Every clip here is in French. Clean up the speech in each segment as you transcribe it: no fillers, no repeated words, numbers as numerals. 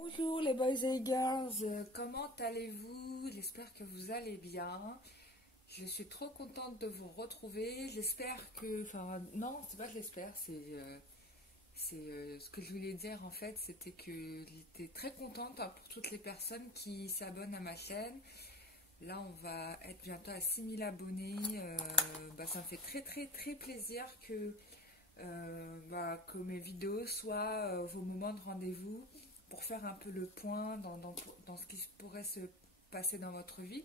Bonjour les boys et girls, comment allez-vous? J'espère que vous allez bien. Je suis trop contente de vous retrouver. J'espère que... Enfin, non, c'est pas que j'espère, ce que je voulais dire en fait, c'était que j'étais très contente hein, pour toutes les personnes qui s'abonnent à ma chaîne. Là, on va être bientôt à 6000 abonnés. Ça me fait très très très plaisir que mes vidéos soient vos moments de rendez-vous pour faire un peu le point dans ce qui pourrait se passer dans votre vie.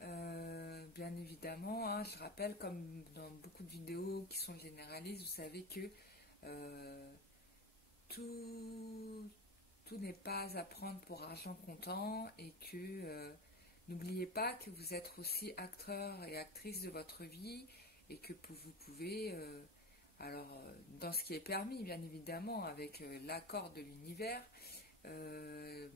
Bien évidemment, hein, je rappelle, comme dans beaucoup de vidéos qui sont généralistes, vous savez que euh, tout, tout n'est pas à prendre pour argent comptant et que n'oubliez pas que vous êtes aussi acteur et actrice de votre vie et que vous pouvez, dans ce qui est permis, bien évidemment, avec l'accord de l'univers, euh,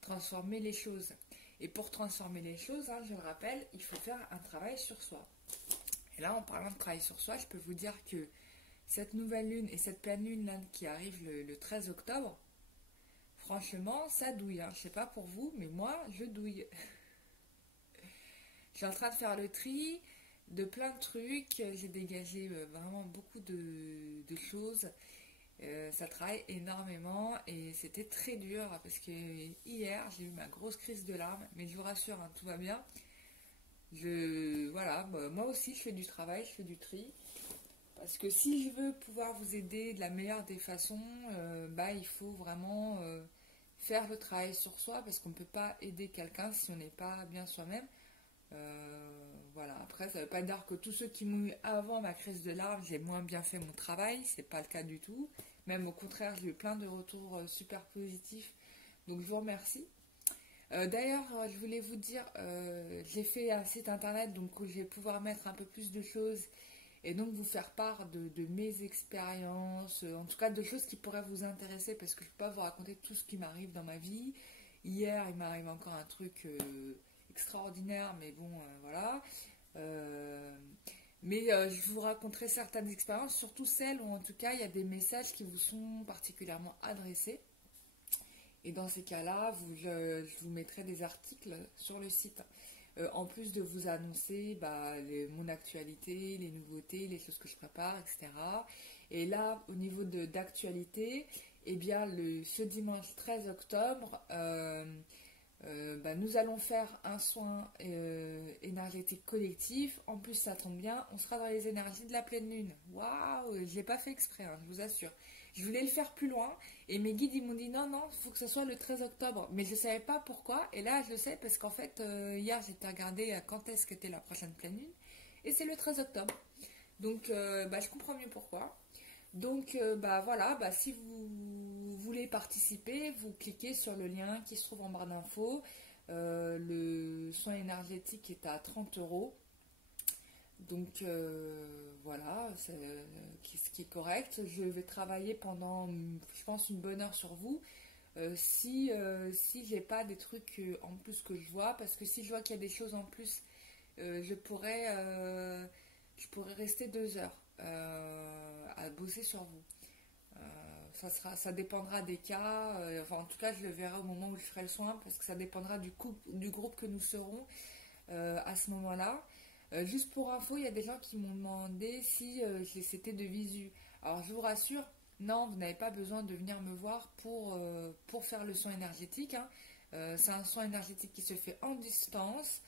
transformer les choses. Et pour transformer les choses, hein, je le rappelle, il faut faire un travail sur soi. Et là, en parlant de travail sur soi, je peux vous dire que cette nouvelle lune et cette pleine lune là, qui arrive le 13 octobre, franchement, ça douille. Hein. Je sais pas pour vous, mais moi, je douille. Je suis en train de faire le tri de plein de trucs. J'ai dégagé vraiment beaucoup de choses. Ça travaille énormément et c'était très dur parce que hier j'ai eu ma grosse crise de larmes, mais je vous rassure, hein, tout va bien. Voilà, moi aussi je fais du travail, je fais du tri. Parce que si je veux pouvoir vous aider de la meilleure des façons, il faut vraiment faire le travail sur soi parce qu'on ne peut pas aider quelqu'un si on n'est pas bien soi-même. Voilà, après ça ne veut pas dire que tous ceux qui m'ont eu avant ma crise de larmes, j'ai moins bien fait mon travail, c'est pas le cas du tout. Même au contraire, j'ai eu plein de retours super positifs, donc je vous remercie. D'ailleurs, je voulais vous dire, j'ai fait un site internet donc où je vais pouvoir mettre un peu plus de choses et donc vous faire part de mes expériences, en tout cas de choses qui pourraient vous intéresser parce que je ne peux pas vous raconter tout ce qui m'arrive dans ma vie. Hier, il m'arrive encore un truc extraordinaire, mais bon, voilà. Euh, je vous raconterai certaines expériences, surtout celles où en tout cas il y a des messages qui vous sont particulièrement adressés. Et dans ces cas-là, je vous mettrai des articles sur le site. En plus de vous annoncer mon actualité, les nouveautés, les choses que je prépare, etc. Et là, au niveau d'actualité, eh bien, ce dimanche 13 octobre, nous allons faire un soin énergétique collectif. En plus, ça tombe bien, on sera dans les énergies de la pleine lune. Waouh, je ne l'ai pas fait exprès, hein, je vous assure. Je voulais le faire plus loin et mes guides ils m'ont dit non, non, il faut que ce soit le 13 octobre. Mais je ne savais pas pourquoi. Et là, je sais parce qu'en fait, hier, j'étais regardé quand est-ce qu'était la prochaine pleine lune. Et c'est le 13 octobre. Donc, je comprends mieux pourquoi. Donc voilà, si vous voulez participer, vous cliquez sur le lien qui se trouve en barre d'infos. Le soin énergétique est à 30 €. Donc voilà, ce qui est correct. Je vais travailler pendant, je pense, une bonne heure sur vous. Si j'ai pas des trucs en plus que je vois, parce que si je vois qu'il y a des choses en plus, je pourrais rester 2 heures à bosser sur vous. Ça dépendra des cas. En tout cas, je le verrai au moment où je ferai le soin parce que ça dépendra du groupe que nous serons à ce moment-là. Juste pour info, il y a des gens qui m'ont demandé si c'était de visu. Alors, je vous rassure, non, vous n'avez pas besoin de venir me voir pour faire le soin énergétique. Hein. C'est un soin énergétique qui se fait en distance.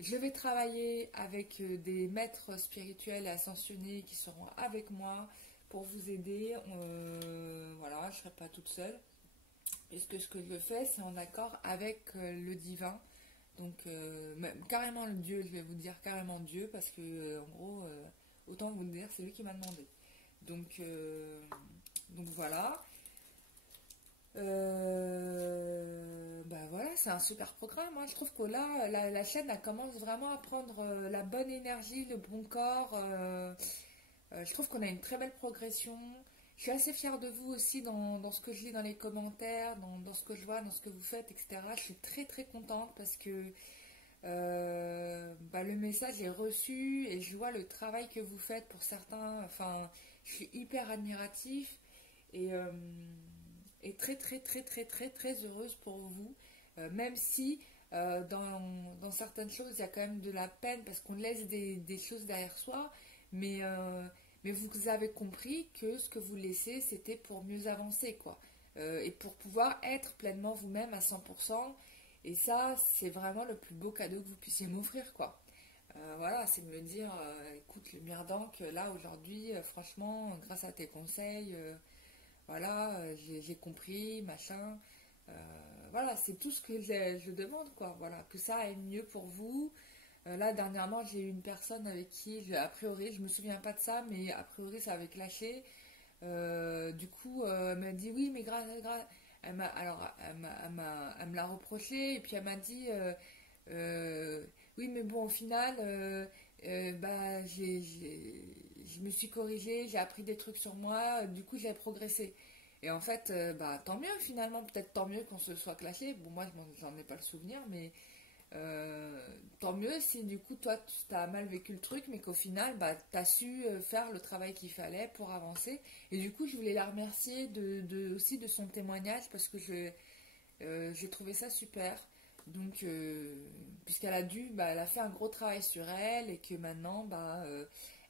Je vais travailler avec des maîtres spirituels et ascensionnés qui seront avec moi pour vous aider. Voilà, je ne serai pas toute seule. Et ce que je fais, c'est en accord avec le divin. Donc, même, carrément le Dieu, je vais vous dire carrément Dieu, parce que, en gros, autant vous le dire, c'est lui qui m'a demandé. Donc, voilà. Voilà, c'est un super programme. Hein. Je trouve que là, la chaîne, elle commence vraiment à prendre la bonne énergie, le bon corps. Je trouve qu'on a une très belle progression. Je suis assez fière de vous aussi dans ce que je lis dans les commentaires, dans ce que je vois, dans ce que vous faites, etc. Je suis très très contente parce que le message est reçu et je vois le travail que vous faites pour certains. Enfin, je suis hyper admiratif et est très très très très très très heureuse pour vous, même si dans certaines choses il y a quand même de la peine parce qu'on laisse des choses derrière soi, mais, mais vous avez compris que ce que vous laissez c'était pour mieux avancer quoi. Et pour pouvoir être pleinement vous-même à 100%. Et ça, c'est vraiment le plus beau cadeau que vous puissiez m'offrir, quoi. Voilà, c'est de me dire, écoute, le Mirdank, là, aujourd'hui, franchement, grâce à tes conseils, voilà, j'ai compris, machin. Euh, voilà, c'est tout ce que je demande, quoi. Voilà, que ça aille mieux pour vous. Là, dernièrement, j'ai eu une personne avec qui, a priori, je me souviens pas de ça, mais a priori, ça avait clashé. Du coup, elle m'a dit oui, mais grâce. Elle me l'a reproché et puis elle m'a dit oui, mais bon, au final, bah, je me suis corrigée, j'ai appris des trucs sur moi, du coup, j'ai progressé. Et en fait, bah, tant mieux finalement, peut-être tant mieux qu'on se soit clashé. Bon, moi, j'en ai pas le souvenir, mais tant mieux si du coup toi tu as mal vécu le truc mais qu'au final bah, tu as su faire le travail qu'il fallait pour avancer et du coup je voulais la remercier aussi de son témoignage parce que j'ai trouvé ça super donc puisqu'elle a dû bah, elle a fait un gros travail sur elle et que maintenant bah,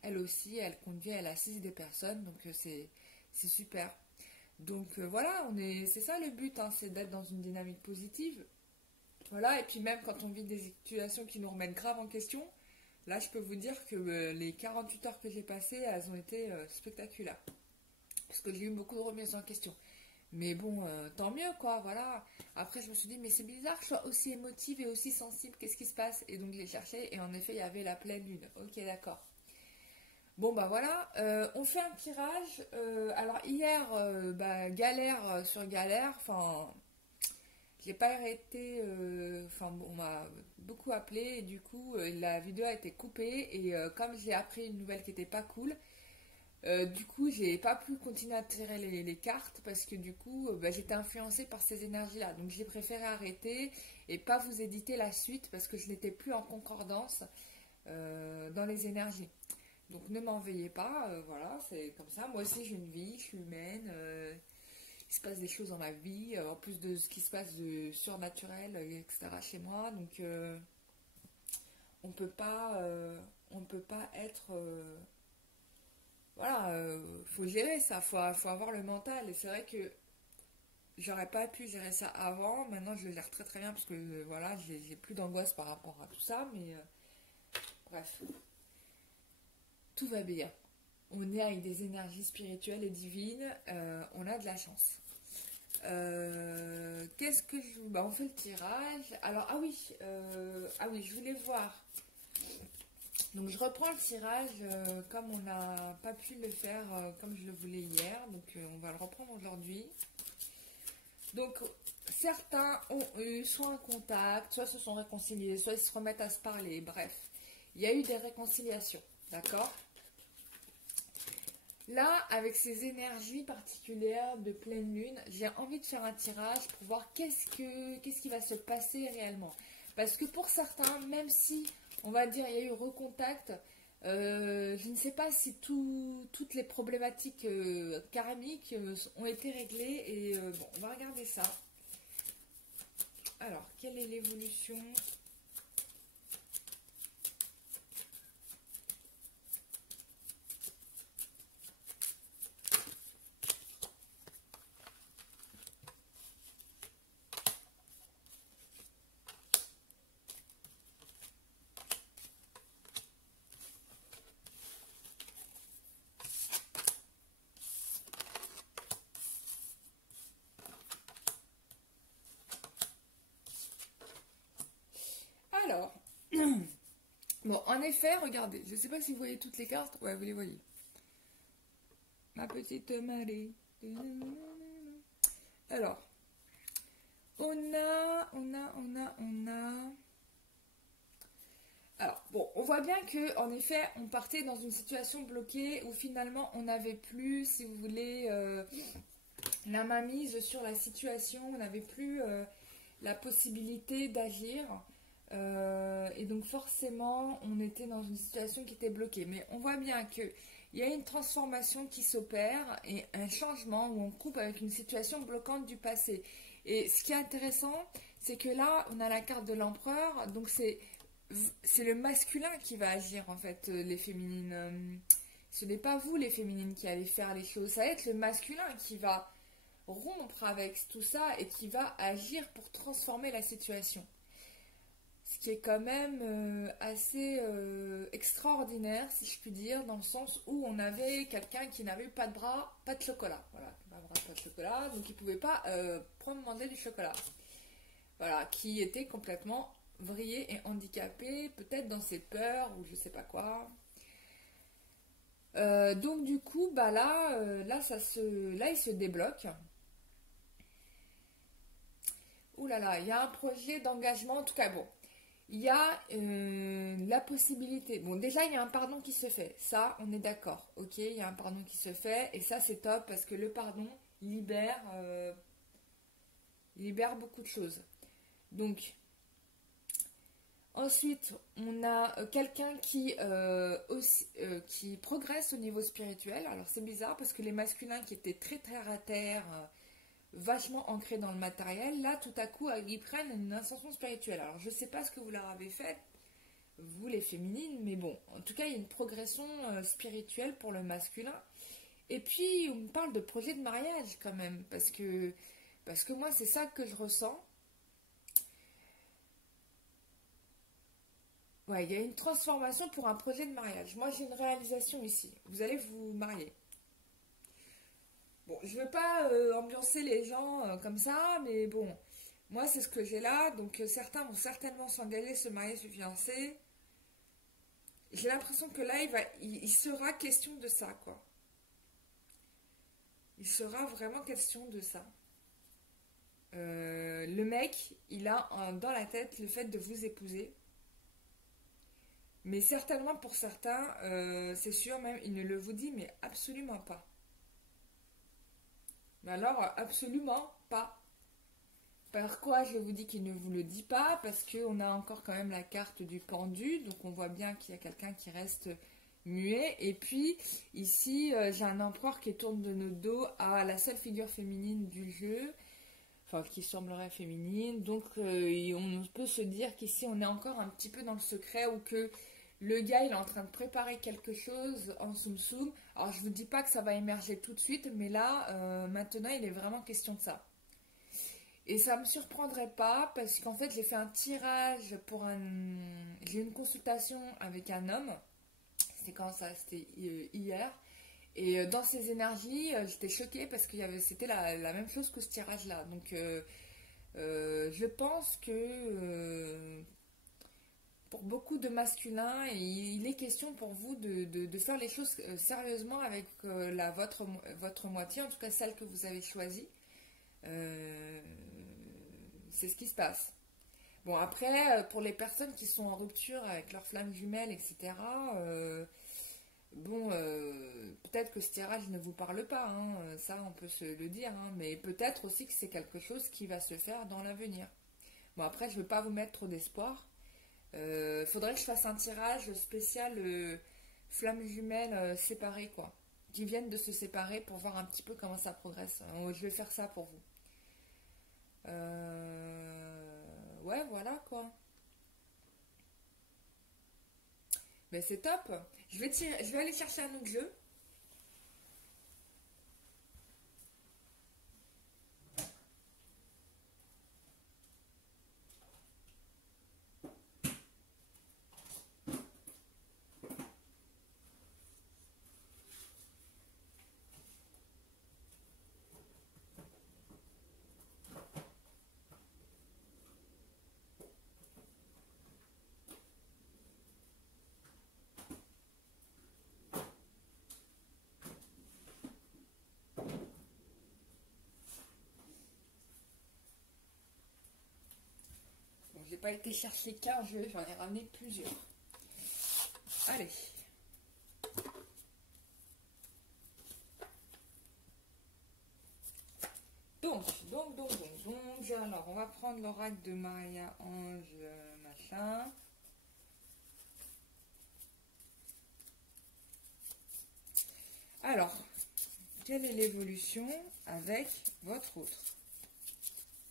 elle aussi elle conduit, elle assiste des personnes donc c'est super donc voilà c'est ça le but hein, c'est d'être dans une dynamique positive. Voilà, et puis même quand on vit des situations qui nous remettent grave en question, là je peux vous dire que les 48 heures que j'ai passées, elles ont été spectaculaires. Parce que j'ai eu beaucoup de remises en question. Mais bon, tant mieux quoi, voilà. Après je me suis dit, mais c'est bizarre que je sois aussi émotive et aussi sensible, qu'est-ce qui se passe? Et donc j'ai cherché, et en effet il y avait la pleine lune. Ok, d'accord. Bon bah voilà, on fait un tirage. Alors hier, bah, galère sur galère, enfin j'ai pas arrêté, enfin on m'a beaucoup appelé et du coup la vidéo a été coupée et comme j'ai appris une nouvelle qui était pas cool, du coup j'ai pas pu continuer à tirer les cartes parce que du coup bah, j'étais influencée par ces énergies là donc j'ai préféré arrêter et pas vous éditer la suite parce que je n'étais plus en concordance dans les énergies. Donc ne m'en veuillez pas, voilà, c'est comme ça. Moi aussi j'ai une vie, je suis humaine, il se passe des choses dans ma vie, en plus de ce qui se passe de surnaturel, etc. chez moi. Donc on peut pas, on peut pas être, voilà, faut gérer ça, faut avoir le mental. Et c'est vrai que j'aurais pas pu gérer ça avant. Maintenant je le gère très très bien parce que voilà, j'ai plus d'angoisse par rapport à tout ça. Mais bref, tout va bien. On est avec des énergies spirituelles et divines, on a de la chance. Qu'est-ce que je... Bah, on fait le tirage. Alors, ah oui, je voulais voir. Donc, je reprends le tirage comme on n'a pas pu le faire comme je le voulais hier. Donc, on va le reprendre aujourd'hui. Donc, certains ont eu soit un contact, soit se sont réconciliés, soit ils se remettent à se parler. Bref, il y a eu des réconciliations. D'accord ? Là, avec ces énergies particulières de pleine lune, j'ai envie de faire un tirage pour voir qu'est-ce qui va se passer réellement. Parce que pour certains, même si, on va dire, il y a eu recontact, je ne sais pas si toutes les problématiques karmiques ont été réglées. Et bon, on va regarder ça. Alors, quelle est l'évolution ? Alors, bon, en effet, regardez, je ne sais pas si vous voyez toutes les cartes. Ouais, vous les voyez. Ma petite Marie. Alors, on a. Alors, bon, on voit bien que, en effet, on partait dans une situation bloquée où finalement on n'avait plus, si vous voulez, la mainmise sur la situation, on n'avait plus la possibilité d'agir. Et donc forcément, on était dans une situation qui était bloquée. Mais on voit bien qu'il y a une transformation qui s'opère et un changement où on coupe avec une situation bloquante du passé. Et ce qui est intéressant, c'est que là, on a la carte de l'empereur, donc c'est le masculin qui va agir en fait, les féminines. Ce n'est pas vous les féminines qui allez faire les choses, ça va être le masculin qui va rompre avec tout ça et qui va agir pour transformer la situation. Ce qui est quand même assez extraordinaire, si je puis dire, dans le sens où on avait quelqu'un qui n'avait pas de bras, pas de chocolat. Voilà, pas de bras, pas de chocolat, donc il ne pouvait pas prendre manger du chocolat. Voilà, qui était complètement vrillé et handicapé, peut-être dans ses peurs ou je sais pas quoi. Donc du coup, bah là, là, il se débloque. Ouh là là, il y a un projet d'engagement, en tout cas bon. Il y a la possibilité. Bon, déjà, il y a un pardon qui se fait. Ça, on est d'accord. Ok, il y a un pardon qui se fait. Et ça, c'est top parce que le pardon libère beaucoup de choses. Donc, ensuite, on a quelqu'un qui progresse au niveau spirituel. Alors, c'est bizarre parce que les masculins qui étaient très terre à terre, vachement ancrés dans le matériel, là, tout à coup, ils prennent une ascension spirituelle. Alors, je ne sais pas ce que vous leur avez fait, vous les féminines, mais bon, en tout cas, il y a une progression spirituelle pour le masculin. Et puis, on me parle de projet de mariage quand même, parce que moi, c'est ça que je ressens. Ouais, il y a une transformation pour un projet de mariage. Moi, j'ai une réalisation ici. Vous allez vous marier. Bon, je veux pas ambiancer les gens comme ça, mais bon, moi, c'est ce que j'ai là. Donc, certains vont certainement s'engager, se marier, se fiancer. J'ai l'impression que là, il sera question de ça, quoi. Il sera vraiment question de ça. Le mec, il a dans la tête le fait de vous épouser. Mais certainement pour certains, c'est sûr même, il ne le vous dit, mais absolument pas. Mais alors, absolument pas. Par quoi je vous dis qu'il ne vous le dit pas? Parce qu'on a encore quand même la carte du pendu, donc on voit bien qu'il y a quelqu'un qui reste muet. Et puis, ici, j'ai un empereur qui tourne de notre dos à la seule figure féminine du jeu, enfin, qui semblerait féminine. Donc, on peut se dire qu'ici, on est encore un petit peu dans le secret, ou que le gars, il est en train de préparer quelque chose en soum-soum. Alors, je ne vous dis pas que ça va émerger tout de suite, mais là, maintenant, il est vraiment question de ça. Et ça ne me surprendrait pas, parce qu'en fait, j'ai fait un tirage pour un... J'ai eu une consultation avec un homme. C'était quand ça? C'était hier. Et dans ces énergies, j'étais choquée parce que c'était la même chose que ce tirage-là. Donc, je pense que pour beaucoup de masculins, il est question pour vous de faire les choses sérieusement avec votre moitié, en tout cas celle que vous avez choisie. C'est ce qui se passe. Bon, après, pour les personnes qui sont en rupture avec leurs flammes jumelles, etc., bon, peut-être que ce tirage ne vous parle pas, hein, ça on peut se le dire, hein, mais peut-être aussi que c'est quelque chose qui va se faire dans l'avenir. Bon, après, je ne veux pas vous mettre trop d'espoir. Faudrait que je fasse un tirage spécial flammes jumelles séparées, quoi, qui viennent de se séparer pour voir un petit peu comment ça progresse. Je vais faire ça pour vous. Ouais, voilà, quoi. Mais c'est top. Je vais aller chercher un autre jeu. Bon, j'ai pas été chercher qu'un jeu, j'en ai ramené plusieurs. Allez. Donc, alors on va prendre l'oracle de Maria Ange, machin. machin. Alors, quelle est l'évolution avec votre autre?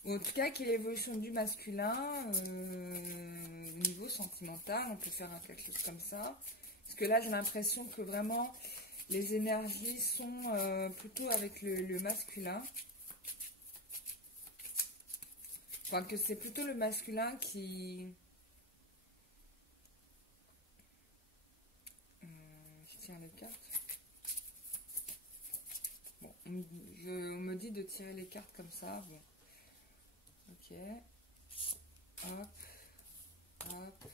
Ou en tout cas, quelle est l'évolution du masculin au niveau sentimental? On peut faire quelque chose comme ça. Parce que là, j'ai l'impression que vraiment, les énergies sont plutôt avec le masculin. Enfin, que c'est plutôt le masculin qui... je tire les cartes. Bon, on me dit de tirer les cartes comme ça. Bon. Ok. Hop. Hop.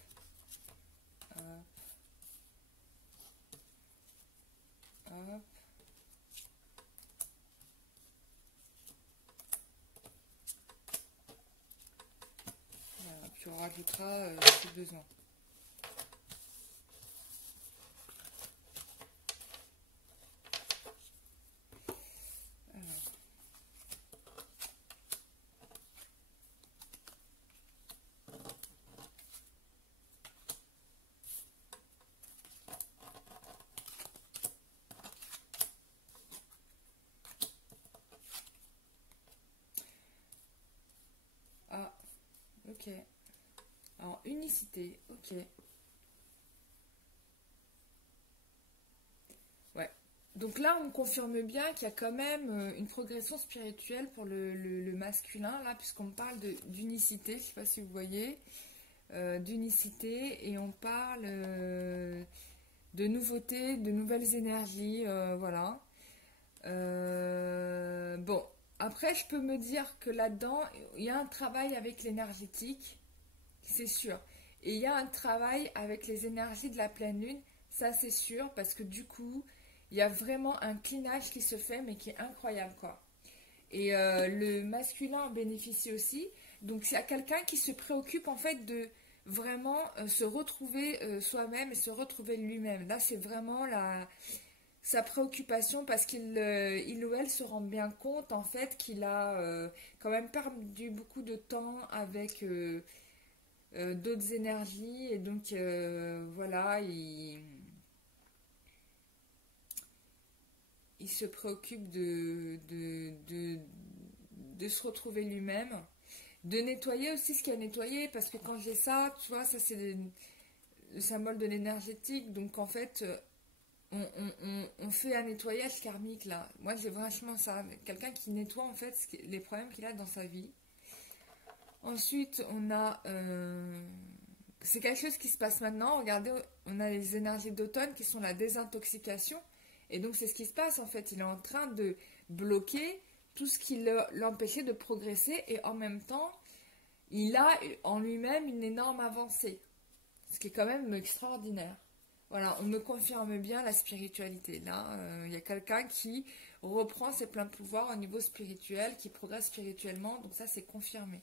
Hop. Hop. Voilà, puis on rajoutera si besoin. Ah, ok. Alors, unicité, ok. Ouais. Donc là, on confirme bien qu'il y a quand même une progression spirituelle pour le masculin, là, puisqu'on parle d'unicité, je ne sais pas si vous voyez, d'unicité, et on parle de nouveautés, de nouvelles énergies, voilà. Bon, après, je peux me dire que là-dedans, il y a un travail avec l'énergétique, c'est sûr. Et il y a un travail avec les énergies de la pleine lune, ça c'est sûr, parce que du coup, il y a vraiment un clinage qui se fait, mais qui est incroyable, quoi. Et le masculin en bénéficie aussi. Donc, il y a quelqu'un qui se préoccupe, en fait, de vraiment se retrouver soi-même et se retrouver lui-même. Là, c'est vraiment sa préoccupation parce il ou elle se rend bien compte, en fait, qu'il a quand même perdu beaucoup de temps avec... d'autres énergies et donc voilà il se préoccupe de se retrouver lui-même, de nettoyer aussi ce qu'il y a nettoyé, parce que quand j'ai ça, tu vois, ça c'est le symbole de l'énergétique, donc en fait on fait un nettoyage karmique là. Moi j'ai vachement ça, quelqu'un qui nettoie en fait les problèmes qu'il a dans sa vie. Ensuite on a c'est quelque chose qui se passe maintenant. Regardez, on a les énergies d'automne qui sont la désintoxication. Et donc, c'est ce qui se passe en fait. Il est en train de bloquer tout ce qui l'empêchait de progresser. Et en même temps, il a en lui-même une énorme avancée. Ce qui est quand même extraordinaire. Voilà, on me confirme bien la spiritualité. Là, il y a quelqu'un qui reprend ses pleins pouvoirs au niveau spirituel, qui progresse spirituellement. Donc ça, c'est confirmé.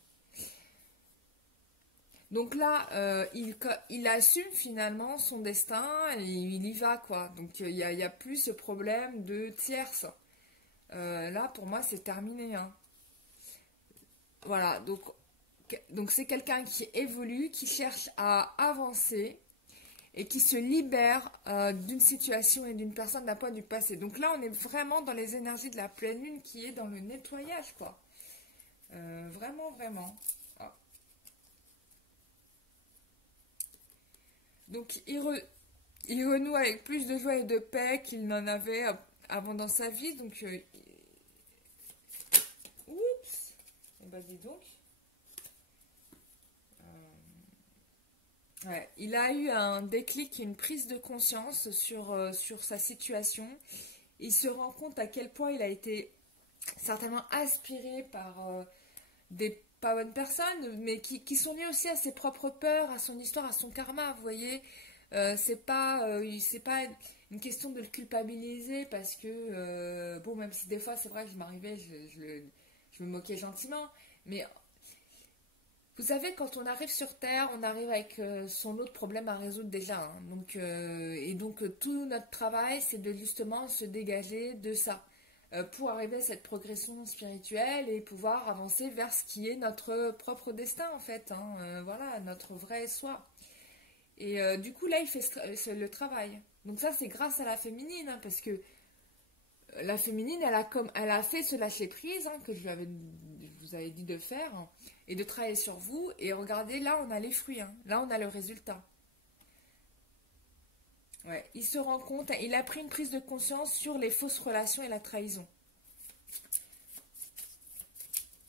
Donc là, il assume finalement son destin et il y va, quoi. Donc il n'y a plus ce problème de tierce. Là, pour moi, c'est terminé, hein. Voilà, donc c'est quelqu'un qui évolue, qui cherche à avancer et qui se libère d'une situation et d'une personne d'un point du passé. Donc là, on est vraiment dans les énergies de la pleine lune qui est dans le nettoyage, quoi. Vraiment, vraiment. Donc, il renoue avec plus de joie et de paix qu'il n'en avait avant dans sa vie. Donc, oups, et ben dis donc. Ouais, il a eu un déclic, une prise de conscience sur sa situation. Il se rend compte à quel point il a été certainement aspiré par des pas bonnes personnes, mais qui sont liées aussi à ses propres peurs, à son histoire, à son karma, vous voyez. C'est pas une question de le culpabiliser parce que, bon, même si des fois c'est vrai que je m'arrivais, je me moquais gentiment, mais vous savez, quand on arrive sur Terre, on arrive avec son autre problème à résoudre déjà, hein. Donc, tout notre travail, c'est de justement se dégager de ça. pour arriver à cette progression spirituelle et pouvoir avancer vers ce qui est notre propre destin en fait, hein, voilà, notre vrai soi. Et du coup là il fait le travail. Donc ça c'est grâce à la féminine, hein, parce que la féminine elle a fait ce lâcher prise, hein, que je vous avais dit de faire, hein, et de travailler sur vous. Et regardez, là on a les fruits, hein, là on a le résultat. Ouais, il se rend compte, il a pris une prise de conscience sur les fausses relations et la trahison.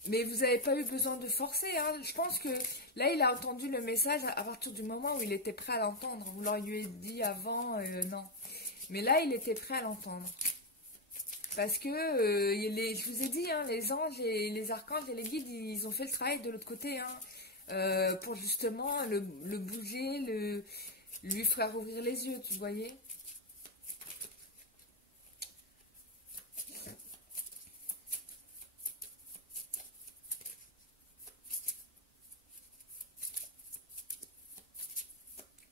Mais vous n'avez pas eu besoin de forcer, hein. Je pense que là, il a entendu le message à partir du moment où il était prêt à l'entendre. Vous l'auriez dit avant, non. Mais là, il était prêt à l'entendre. Parce que, je vous ai dit, hein, les anges et les archanges et les guides, ils ont fait le travail de l'autre côté, hein, pour justement le bouger, lui faire ouvrir les yeux, tu voyais.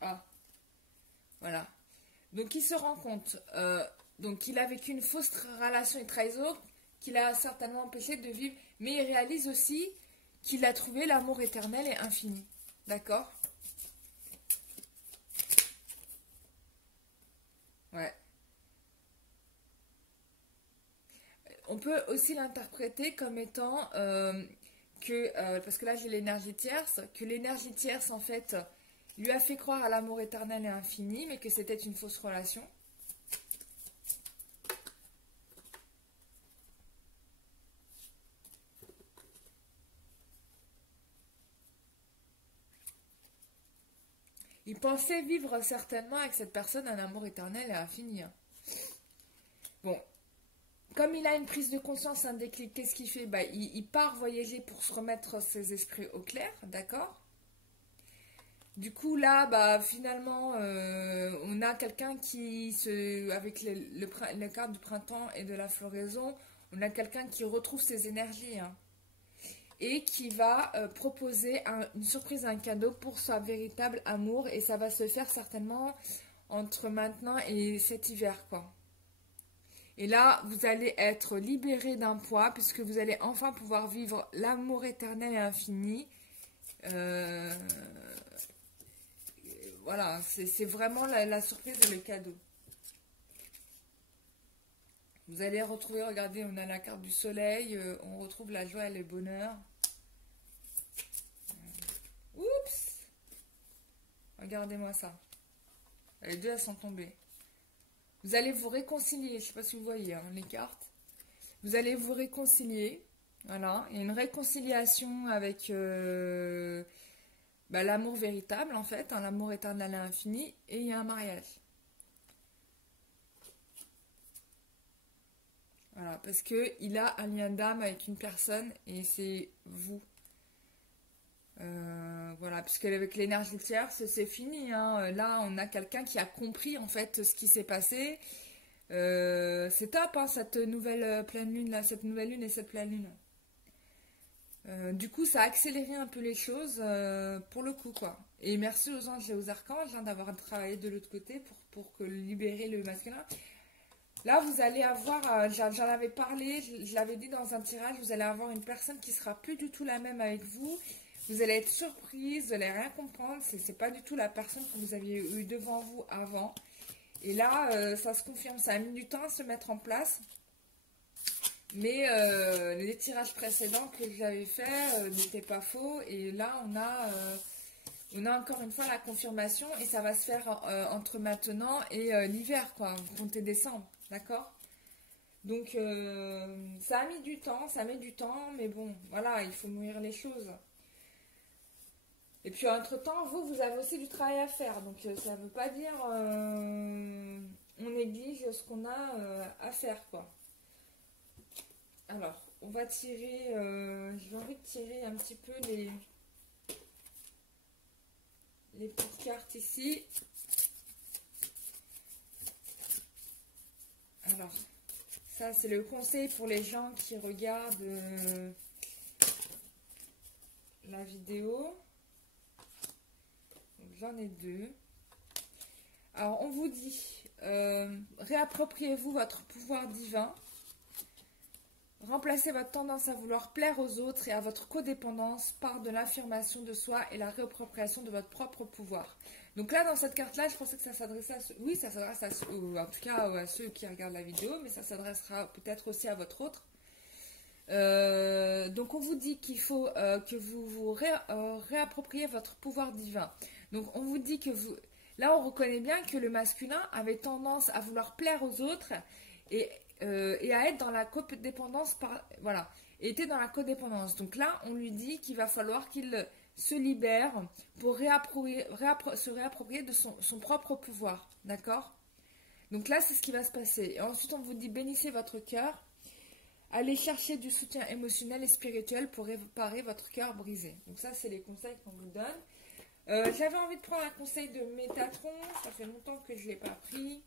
Ah, voilà. Donc il se rend compte, donc il a vécu une fausse relation et trahison qui l'a certainement empêché de vivre, mais il réalise aussi qu'il a trouvé l'amour éternel et infini. D'accord? Ouais. On peut aussi l'interpréter comme étant parce que là j'ai l'énergie tierce, que l'énergie tierce en fait lui a fait croire à l'amour éternel et infini, mais que c'était une fausse relation. Il pensait vivre certainement avec cette personne un amour éternel et infini. Bon, comme il a une prise de conscience, un déclic, qu'est-ce qu'il fait? Bah, il part voyager pour se remettre ses esprits au clair, d'accord? Du coup, là, bah, finalement, on a quelqu'un avec le quart du printemps et de la floraison, on a quelqu'un qui retrouve ses énergies, hein, et qui va proposer une surprise, un cadeau pour son véritable amour, et ça va se faire certainement entre maintenant et cet hiver, quoi. Et là, vous allez être libéré d'un poids, puisque vous allez enfin pouvoir vivre l'amour éternel et infini. Euh, voilà, c'est vraiment la surprise et le cadeau. Vous allez retrouver, regardez, on a la carte du soleil, on retrouve la joie et le bonheur. Oups! Regardez-moi ça. Les deux, elles sont tombées. Vous allez vous réconcilier, je ne sais pas si vous voyez, hein, les cartes. Vous allez vous réconcilier, voilà. Il y a une réconciliation avec l'amour véritable, en fait, hein, l'amour éternel et infini, et il y a un mariage. Voilà, parce qu'il a un lien d'âme avec une personne, et c'est vous. Voilà, puisque avec l'énergie tierce, c'est fini, hein. Là, on a quelqu'un qui a compris, en fait, ce qui s'est passé. C'est top, hein, cette nouvelle pleine lune, là, cette nouvelle lune et cette pleine lune. Du coup, ça a accéléré un peu les choses pour le coup, quoi. Et merci aux anges et aux archanges, hein, d'avoir travaillé de l'autre côté pour libérer le masculin. Là, vous allez avoir, j'en avais parlé, je l'avais dit dans un tirage, vous allez avoir une personne qui sera plus du tout la même avec vous. Vous allez être surprise, vous n'allez rien comprendre. C'est pas du tout la personne que vous aviez eu devant vous avant. Et là, ça se confirme. Ça a mis du temps à se mettre en place. Mais les tirages précédents que j'avais faits n'étaient pas faux. Et là, on a encore une fois la confirmation. Et ça va se faire entre maintenant et l'hiver, quoi. Vous comptez décembre, d'accord? Donc, ça a mis du temps, ça met du temps. Mais bon, voilà, il faut mûrir les choses. Et puis entre-temps, vous avez aussi du travail à faire. Donc ça ne veut pas dire on néglige ce qu'on a à faire, quoi. Alors, on va tirer, j'ai envie de tirer un petit peu les petites cartes ici. Alors, ça c'est le conseil pour les gens qui regardent la vidéo. J'en ai deux. Alors, on vous dit, réappropriez-vous votre pouvoir divin. Remplacez votre tendance à vouloir plaire aux autres et à votre codépendance par de l'affirmation de soi et la réappropriation de votre propre pouvoir. Donc là, dans cette carte-là, je pensais que ça s'adressait à ceux... Oui, ça s'adresse à ceux... en tout cas à ceux qui regardent la vidéo, mais ça s'adressera peut-être aussi à votre autre. Donc on vous dit qu'il faut que vous réappropriez votre pouvoir divin. Donc on vous dit que vous... Là, on reconnaît bien que le masculin avait tendance à vouloir plaire aux autres et à être dans la codépendance. Voilà, et était dans la codépendance. Donc là, on lui dit qu'il va falloir qu'il se libère pour se réapproprier de son propre pouvoir. D'accord? Donc là, c'est ce qui va se passer. Et ensuite, on vous dit bénissez votre cœur. Allez chercher du soutien émotionnel et spirituel pour réparer votre cœur brisé. Donc ça, c'est les conseils qu'on vous donne. J'avais envie de prendre un conseil de Métatron. Ça fait longtemps que je ne l'ai pas pris.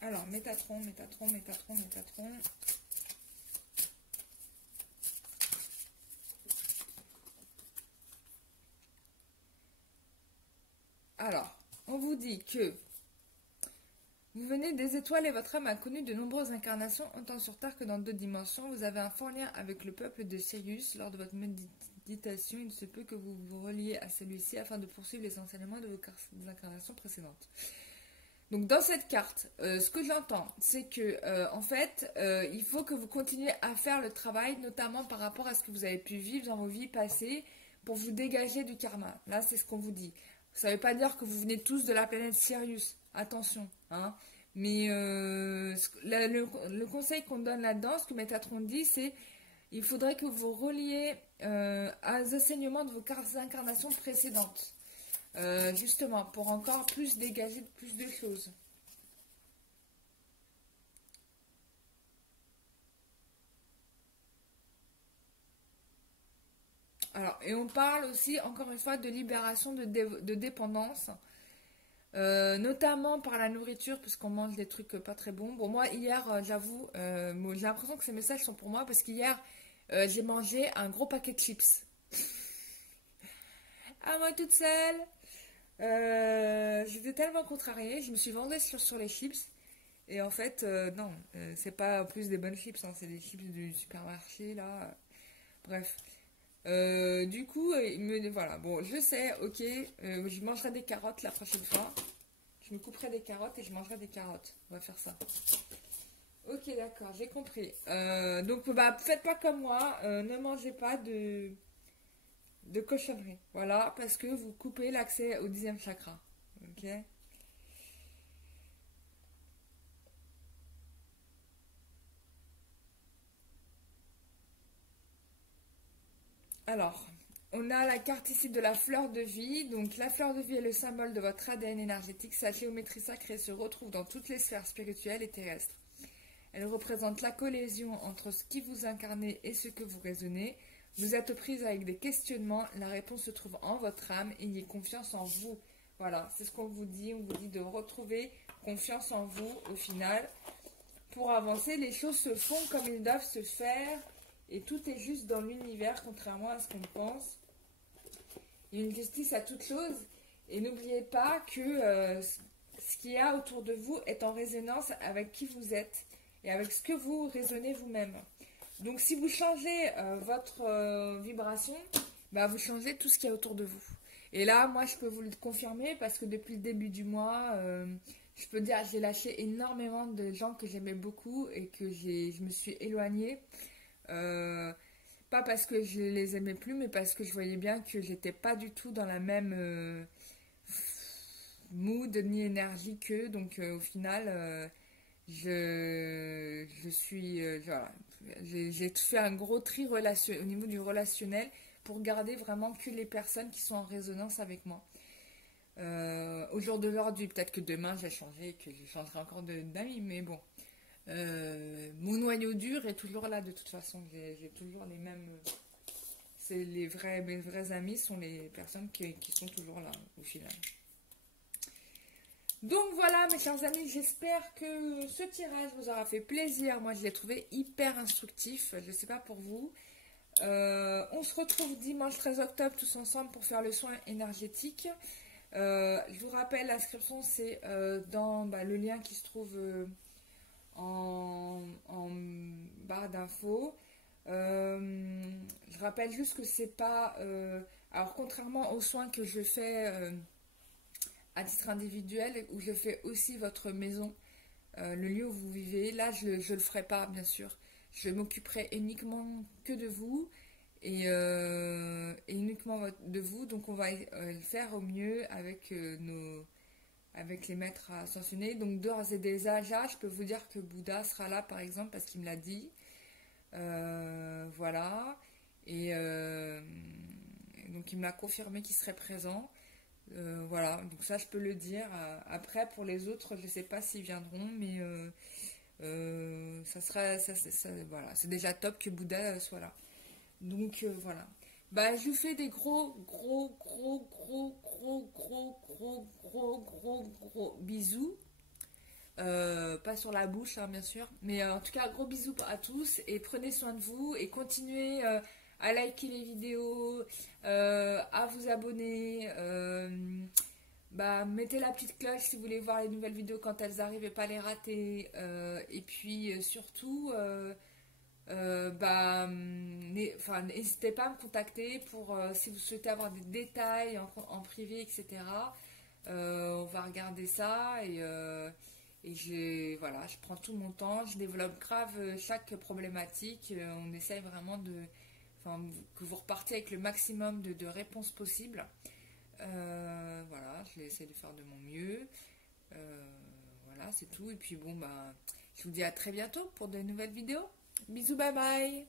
Alors, Métatron. Alors, on vous dit que vous venez des étoiles et votre âme a connu de nombreuses incarnations, autant sur Terre que dans d'autres dimensions. Vous avez un fort lien avec le peuple de Sirius. Lors de votre méditation, il se peut que vous vous reliez à celui-ci afin de poursuivre les enseignements de vos incarnations précédentes. Donc dans cette carte, ce que j'entends, c'est que en fait, il faut que vous continuiez à faire le travail, notamment par rapport à ce que vous avez pu vivre dans vos vies passées, pour vous dégager du karma. Là, c'est ce qu'on vous dit. Ça ne veut pas dire que vous venez tous de la planète Sirius. Attention, hein. Mais le conseil qu'on donne là-dedans, ce que Métatron dit, c'est il faudrait que vous reliez aux enseignements de vos incarnations précédentes. Justement, pour encore plus dégager plus de choses. Alors, et on parle aussi, encore une fois, de libération de dépendance, notamment par la nourriture, puisqu'on mange des trucs pas très bons. Bon, moi, hier, j'avoue, j'ai l'impression que ces messages sont pour moi, parce qu'hier, j'ai mangé un gros paquet de chips. À moi toute seule. J'étais tellement contrariée, je me suis vendue sur les chips. Et en fait, non, c'est pas en plus des bonnes chips, hein, c'est des chips du supermarché, là. Bref. Du coup, voilà, bon, je sais, ok, je mangerai des carottes la prochaine fois. Je me couperai des carottes et je mangerai des carottes. On va faire ça. Ok, d'accord, j'ai compris. Donc, bah, faites pas comme moi, ne mangez pas de cochonnerie. Voilà, parce que vous coupez l'accès au 10e chakra. Ok. Alors, on a la carte ici de la fleur de vie. Donc, la fleur de vie est le symbole de votre ADN énergétique. Sa géométrie sacrée se retrouve dans toutes les sphères spirituelles et terrestres. Elle représente la collision entre ce qui vous incarnez et ce que vous raisonnez. Vous êtes prise avec des questionnements. La réponse se trouve en votre âme. Ayez confiance en vous. Voilà, c'est ce qu'on vous dit. On vous dit de retrouver confiance en vous au final. Pour avancer, les choses se font comme ils doivent se faire. Et tout est juste dans l'univers, contrairement à ce qu'on pense. Il y a une justice à toute chose. Et n'oubliez pas que ce qu'il y a autour de vous est en résonance avec qui vous êtes et avec ce que vous raisonnez vous-même. Donc si vous changez votre vibration, bah, vous changez tout ce qu'il y a autour de vous. Et là, moi, je peux vous le confirmer parce que depuis le début du mois, je peux dire j'ai lâché énormément de gens que j'aimais beaucoup et que je me suis éloignée. Pas parce que je les aimais plus, mais parce que je voyais bien que j'étais pas du tout dans la même mood ni énergie qu'eux. Donc au final, je suis voilà, j'ai fait un gros tri au niveau du relationnel pour garder vraiment que les personnes qui sont en résonance avec moi. Au jour d'aujourd'hui, peut-être que demain j'ai changé, que je changerai encore d'amis, mais bon. Mon noyau dur est toujours là de toute façon. J'ai toujours les mêmes. C'est mes vrais amis sont les personnes qui sont toujours là au final. Donc voilà mes chers amis, j'espère que ce tirage vous aura fait plaisir. Moi je l'ai trouvé hyper instructif. Je ne sais pas pour vous. On se retrouve dimanche 13 octobre tous ensemble pour faire le soin énergétique. Je vous rappelle, l'inscription c'est dans le lien qui se trouve en barre d'infos. Je rappelle juste que c'est pas... alors contrairement aux soins que je fais à titre individuel, où je fais aussi votre maison, le lieu où vous vivez, là je le ferai pas bien sûr. Je m'occuperai uniquement que de vous et uniquement de vous. Donc on va le faire au mieux avec avec les maîtres ascensionnés. Donc d'ores et déjà, je peux vous dire que Bouddha sera là par exemple parce qu'il me l'a dit. Voilà. Et donc il m'a confirmé qu'il serait présent. Voilà, donc ça je peux le dire. Après pour les autres, je ne sais pas s'ils viendront, mais ça sera, voilà, c'est déjà top que Bouddha soit là. Donc voilà. Bah, je vous fais des gros bisous. Pas sur la bouche, hein, bien sûr. Mais en tout cas, gros bisous à tous et prenez soin de vous et continuez à liker les vidéos, à vous abonner. Mettez la petite cloche si vous voulez voir les nouvelles vidéos quand elles arrivent et pas les rater. Et puis surtout, n'hésitez pas à me contacter pour si vous souhaitez avoir des détails en privé, etc. On va regarder ça et voilà, je prends tout mon temps, je développe grave chaque problématique. On essaye vraiment que vous repartiez avec le maximum de réponses possibles. Voilà, je vais essayer de faire de mon mieux. Voilà, c'est tout. Et puis bon, je vous dis à très bientôt pour de nouvelles vidéos. Bisous, bye bye!